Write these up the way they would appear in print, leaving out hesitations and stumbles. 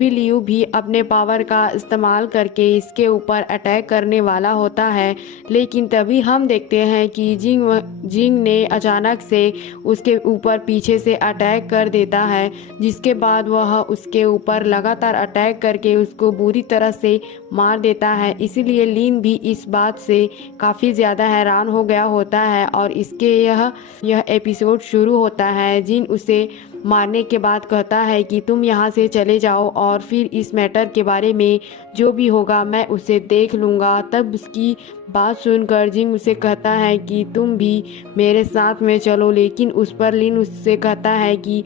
Liu भी अपने power का इस्तेमाल करके इसके ऊपर अटैक करने वाला होता है, लेकिन तभी हम देखते हैं कि जिंग ने अचानक से उसके ऊपर पीछे से अटैक कर देता है, जिसके बाद वह उसके ऊपर लगातार अटैक करके उसको बुरी तरह से मार देता है। इसीलिए लिन भी इस बात से काफ़ी ज़्यादा हैरान हो गया होता है और इसके यह एपिसोड शुरू होता है। जिन उसे मारने के बाद कहता है कि तुम यहाँ से चले जाओ और फिर इस मैटर के बारे में जो भी होगा मैं उसे देख लूँगा। तब उसकी बात सुनकर जिंग उसे कहता है कि तुम भी मेरे साथ में चलो, लेकिन उस पर लिन उससे कहता है कि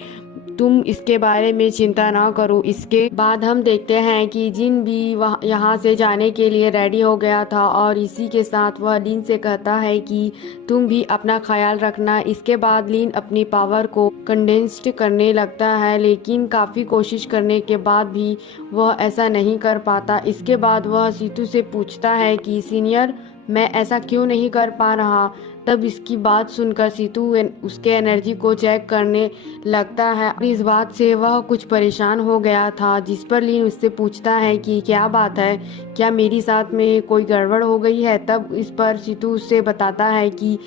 तुम इसके बारे में चिंता ना करो। इसके बाद हम देखते हैं कि जिन भी यहाँ से जाने के लिए रेडी हो गया था और इसी के साथ वह लिन से कहता है कि तुम भी अपना ख्याल रखना। इसके बाद लिन अपनी पावर को कंडेंस्ड करने लगता है, लेकिन काफ़ी कोशिश करने के बाद भी वह ऐसा नहीं कर पाता। इसके बाद वह सीतू से पूछता है कि सीनियर, मैं ऐसा क्यों नहीं कर पा रहा। तब इसकी बात सुनकर सीतू उसके एनर्जी को चेक करने लगता है। इस बात से वह कुछ परेशान हो गया था, जिस पर लिन उससे पूछता है कि क्या बात है, क्या मेरी साथ में कोई गड़बड़ हो गई है। तब इस पर सीतू उससे बताता है कि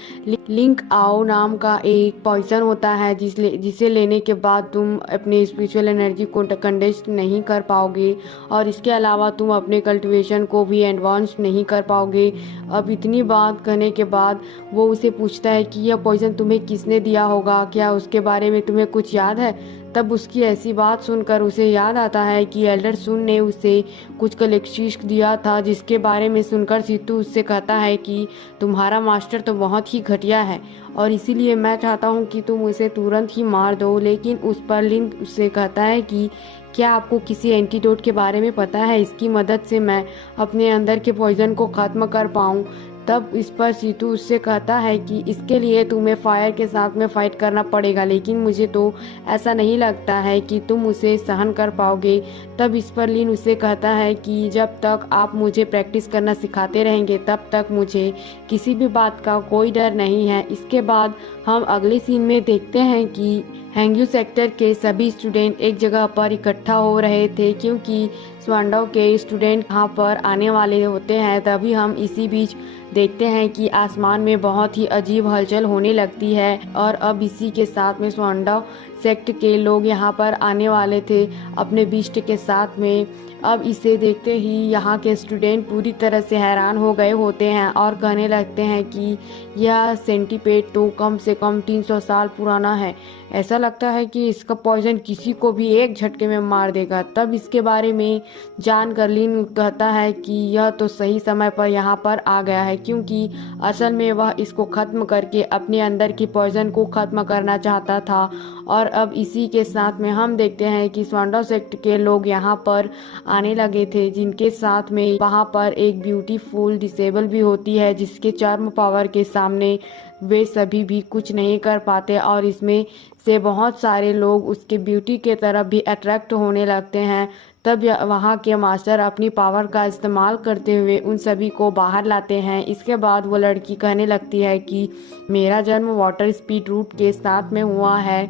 लिंक आओ नाम का एक पॉइजन होता है जिसे लेने के बाद तुम अपने स्पिरिचुअल एनर्जी को कंडेंस नहीं कर पाओगे और इसके अलावा तुम अपने कल्टिवेशन को भी एडवांस नहीं कर पाओगे। अब इतनी बात कहने के बाद वो उसे पूछता है कि यह पॉइजन तुम्हें किसने दिया होगा, क्या उसके बारे में तुम्हें कुछ याद है। तब उसकी ऐसी बात सुनकर उसे याद आता है कि एल्डर सुन ने उसे कुछ कलेक्शिश दिया था, जिसके बारे में सुनकर सीतू उससे कहता है कि तुम्हारा मास्टर तो बहुत ही घटिया है और इसीलिए मैं चाहता हूँ कि तुम उसे तुरंत ही मार दो। लेकिन उस पर लिन उससे कहता है कि क्या आपको किसी एंटीडोट के बारे में पता है, इसकी मदद से मैं अपने अंदर के पॉइजन को ख़त्म कर पाऊँ। तब इस पर सीतू उससे कहता है कि इसके लिए तुम्हें फायर के साथ में फाइट करना पड़ेगा, लेकिन मुझे तो ऐसा नहीं लगता है कि तुम उसे सहन कर पाओगे। तब इस पर लिन उससे कहता है कि जब तक आप मुझे प्रैक्टिस करना सिखाते रहेंगे तब तक मुझे किसी भी बात का कोई डर नहीं है। इसके बाद हम अगले सीन में देखते हैं कि हैंग्यू सेक्टर के सभी स्टूडेंट एक जगह पर इकट्ठा हो रहे थे, क्योंकि स्वांडो के स्टूडेंट यहाँ पर आने वाले होते हैं। तभी हम इसी बीच देखते हैं कि आसमान में बहुत ही अजीब हलचल होने लगती है और अब इसी के साथ में स्वांडो सेक्ट के लोग यहाँ पर आने वाले थे अपने बीस्ट के साथ में। अब इसे देखते ही यहाँ के स्टूडेंट पूरी तरह से हैरान हो गए होते हैं और कहने लगते हैं कि यह सेंटीपेड तो कम से कम 300 साल पुराना है, ऐसा लगता है कि इसका पॉइजन किसी को भी एक झटके में मार देगा। तब इसके बारे में जानकर लिन कहता है कि यह तो सही समय पर यहाँ पर आ गया है, क्योंकि असल में वह इसको ख़त्म करके अपने अंदर की पॉइजन को ख़त्म करना चाहता था। और अब इसी के साथ में हम देखते हैं कि स्वांडो सेक्ट के लोग यहाँ पर आने लगे थे, जिनके साथ में वहाँ पर एक ब्यूटीफुल डिसेबल भी होती है, जिसके चार्म पावर के सामने वे सभी भी कुछ नहीं कर पाते और इसमें से बहुत सारे लोग उसके ब्यूटी के तरफ भी अट्रैक्ट होने लगते हैं। तब वहाँ के मास्टर अपनी पावर का इस्तेमाल करते हुए उन सभी को बाहर लाते हैं। इसके बाद वो लड़की कहने लगती है कि मेरा जन्म वाटर स्पीड रूट के साथ में हुआ है,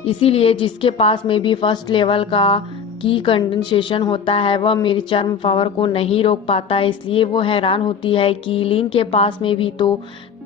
इसीलिए जिसके पास में भी फर्स्ट लेवल का की कंडेंसेशन होता है वह मेरी चार्म पावर को नहीं रोक पाता। इसलिए वो हैरान होती है कि लिन के पास में भी तो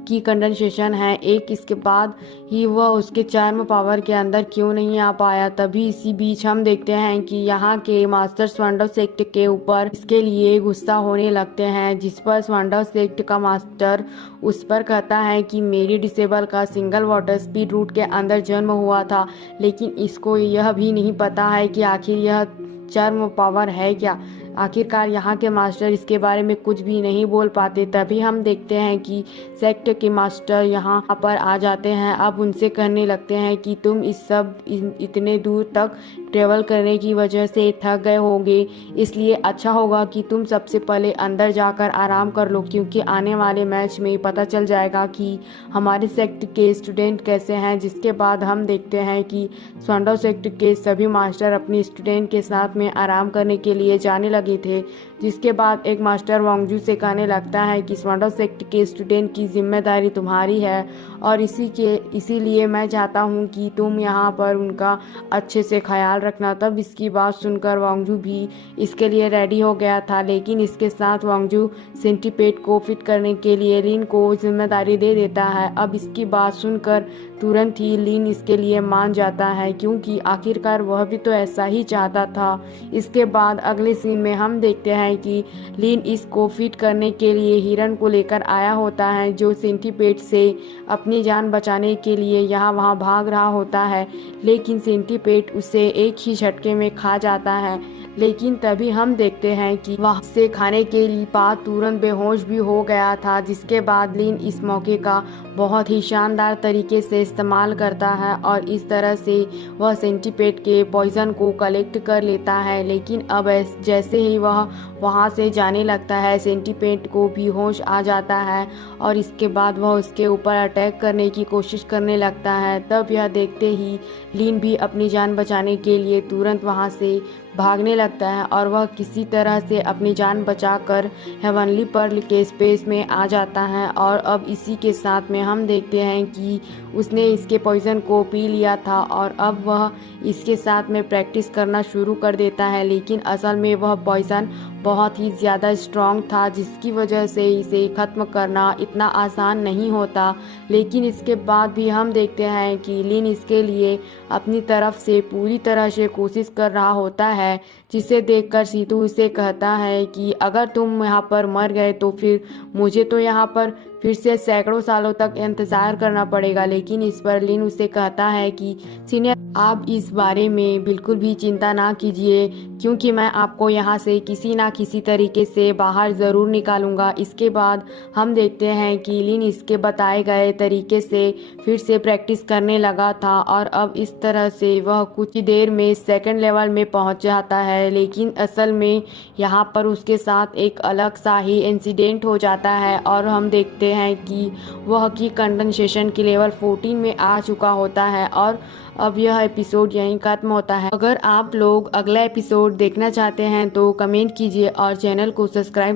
की कंडेंसेशन है एक, इसके बाद ही वह उसके चार्म पावर के अंदर क्यों नहीं आ पाया। तभी इसी बीच हम देखते हैं कि यहाँ के मास्टर स्वांडो सेक्ट के ऊपर इसके लिए गुस्सा होने लगते हैं, जिस पर स्वांडो सेक्ट का मास्टर उस पर कहता है कि मेरी डिसेबल का सिंगल वाटर स्पीड रूट के अंदर जन्म हुआ था, लेकिन इसको यह भी नहीं पता है कि आखिर यह चार्म पावर है क्या। आखिरकार यहाँ के मास्टर इसके बारे में कुछ भी नहीं बोल पाते। तभी हम देखते हैं कि सेक्ट के मास्टर यहाँ पर आ जाते हैं। अब उनसे कहने लगते हैं कि तुम इतने दूर तक ट्रेवल करने की वजह से थक गए होंगे, इसलिए अच्छा होगा कि तुम सबसे पहले अंदर जाकर आराम कर लो, क्योंकि आने वाले मैच में पता चल जाएगा कि हमारे सेक्ट के स्टूडेंट कैसे हैं। जिसके बाद हम देखते हैं कि स्वांडो सेक्ट के सभी मास्टर अपनी स्टूडेंट के साथ में आराम करने के लिए जाने लगे थे। जिसके बाद एक मास्टर वांगजू से कहने लगता है कि स्वाडो सेक्ट के स्टूडेंट की जिम्मेदारी तुम्हारी है और इसीलिए मैं चाहता हूँ कि तुम यहाँ पर उनका अच्छे से ख्याल रखना। तब इसकी बात सुनकर वांगजू भी इसके लिए रेडी हो गया था, लेकिन इसके साथ वांगजू सेंटीपेड को फिट करने के लिए लिन को जिम्मेदारी दे देता है। अब इसकी बात सुनकर तुरंत ही लिन इसके लिए मान जाता है, क्योंकि आखिरकार वह भी तो ऐसा ही चाहता था। इसके बाद अगले सीन में हम देखते हैं कि लिन इसको फिट करने के लिए हिरन को लेकर आया होता है, जो सेंटीपेड से अपनी जान बचाने के लिए यहाँ वहाँ भाग रहा होता है, लेकिन सेंटीपेड उसे एक ही झटके में खा जाता है। लेकिन तभी हम देखते हैं कि वह से खाने के बाद तुरंत बेहोश भी हो गया था। जिसके बाद लिन इस मौके का बहुत ही शानदार तरीके से इस्तेमाल करता है और इस तरह से वह सेंटीपेड के पॉइजन को कलेक्ट कर लेता है। लेकिन अब जैसे ही वह वहां से जाने लगता है, सेंटीपेड को भी होश आ जाता है और इसके बाद वह उसके ऊपर अटैक करने की कोशिश करने लगता है। तब यह देखते ही लिन भी अपनी जान बचाने के लिए तुरंत वहां से भागने लगता है और वह किसी तरह से अपनी जान बचाकर हेवनली पर्ल के स्पेस में आ जाता है। और अब इसी के साथ में हम देखते हैं कि उसने इसके पॉइजन को पी लिया था और अब वह इसके साथ में प्रैक्टिस करना शुरू कर देता है। लेकिन असल में वह पॉइजन बहुत ही ज़्यादा स्ट्रॉन्ग था, जिसकी वजह से इसे ख़त्म करना इतना आसान नहीं होता। लेकिन इसके बाद भी हम देखते हैं कि लिन इसके लिए अपनी तरफ से पूरी तरह से कोशिश कर रहा होता है, जिसे देखकर सीतू उसे कहता है कि अगर तुम यहाँ पर मर गए तो फिर मुझे तो यहाँ पर फिर से सैकड़ों सालों तक इंतज़ार करना पड़ेगा। लेकिन इस पर लिन उसे कहता है कि सीनियर, आप इस बारे में बिल्कुल भी चिंता ना कीजिए, क्योंकि मैं आपको यहाँ से किसी ना किसी तरीके से बाहर ज़रूर निकालूंगा। इसके बाद हम देखते हैं कि लिन इसके बताए गए तरीके से फिर से प्रैक्टिस करने लगा था और अब इस तरह से वह कुछ ही देर में सेकंड लेवल में पहुँच जाता है। लेकिन असल में यहाँ पर उसके साथ एक अलग सा ही इंसिडेंट हो जाता है और हम देखते हैं कि वह की कंडेंसेशन के लेवल 14 में आ चुका होता है। और अब यह एपिसोड यहीं खत्म होता है। अगर आप लोग अगला एपिसोड देखना चाहते हैं तो कमेंट कीजिए और चैनल को सब्सक्राइब